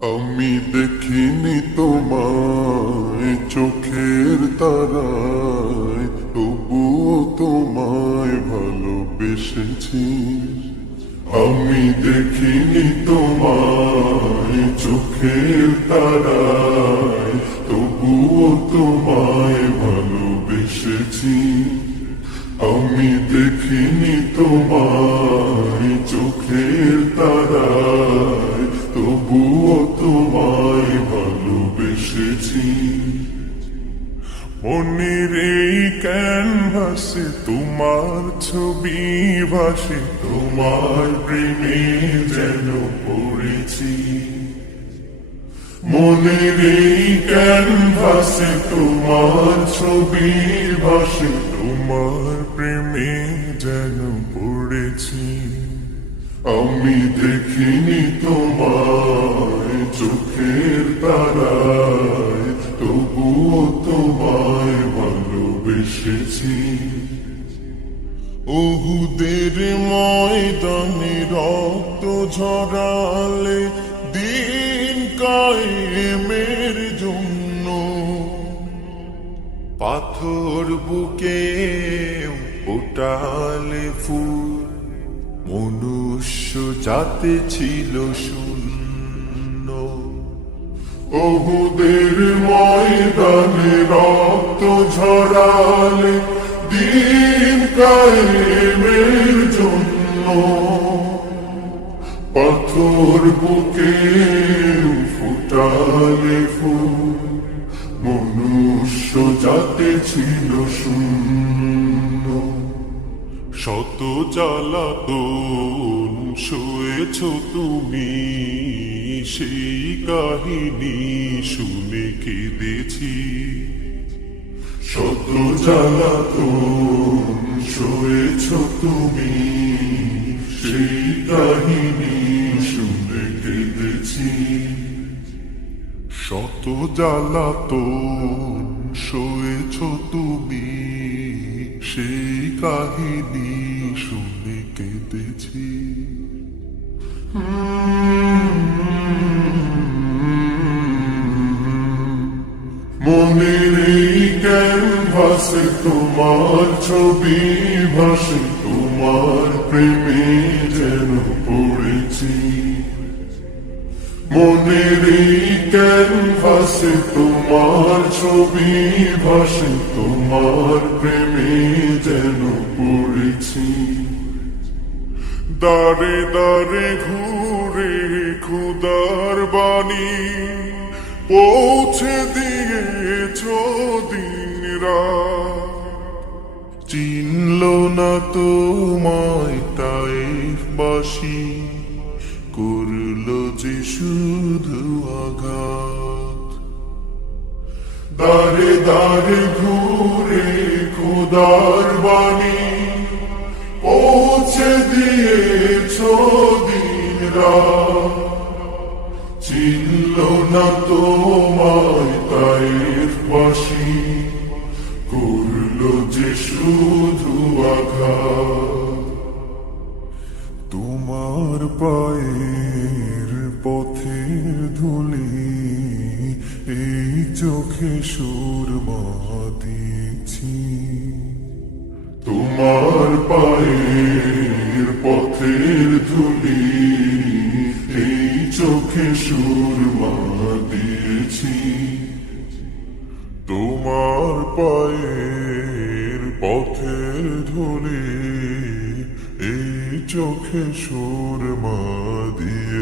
আমি দেখিনি তোমায় চোখের তারায়, তবুও তোমায় ভালোবেসেছি। আমি দেখিনি তোমায় চোখের তারায়, তবুও তোমায় ভালোবেসেছি। আমি দেখিনি তোমায় চোখের তারায়, তবুও তোমায় ভালোবেসেছি। মনের এই ক্যানভাসে তোমার ছবি ভাসে, তোমার প্রেমে যেন পড়েছি। মনের এই ক্যানভাসে তোমার ছবি ভাসে, তোমার প্রেমে যেন পড়েছি। আমি দেখিনি তোমায় চোখের তারায়, তবুও তোমায় ভালোবেসেছি। উহুদের ময়দানে রক্ত ঝরালে দিন কায়েমের জন্য, পাথর বুকে ফোটালে ফুল, মনুষ্য জাতি ছিল শূন্য। উহুদের ময়দানে রক্ত ঝরালে দিন কায়েমের জন্য, পাথর বুকে ফুটালে ফুল, মনুষ্য জাতি ছিল শূন্য। শত জ্বালাতন সয়েছ তুমি, সেই কাহিনী শুনে কেঁদেছি। শত জ্বালাতন সয়েছ তুমি, সেই কাহিনী শুনে কেঁদেছি। শত জ্বালাতন সয়েছ তুমি, সেই কাহিনী শুনে কেঁদেছি। মনের এই ক্যানভাসে তোমার ছবি ভাসে, তোমার প্রেমে যেন পড়েছি। মনের এই ক্যানভাসে তোমার ছবি ভাসে, তোমার প্রেমে যেন পড়েছি। দাঁড়ে দাঁড়ে ঘুরে খুদার বাণী পৌঁছে দিয়েছ দিন রাত। চিনল না তোমায় তাইফবাসী, করল যে শুধু আঘাত। দাঁড়ে দাঁড়ে ঘুরে খোদার বাণী পৌঁছে দিয়েছ দিন রাত। চিনল না তোমায় তাইফবাসী, করল যে শুধু আঘাত। তোমার পায়ের পথের ধুলি এই চোখে সুরমা দিয়েছি। তোমার পায়ের পথের ধুলি এই চোখে সুরমা দিয়েছি। তোমার পায়ের পথের ধুলি এই চোখে সুরমা দিয়ে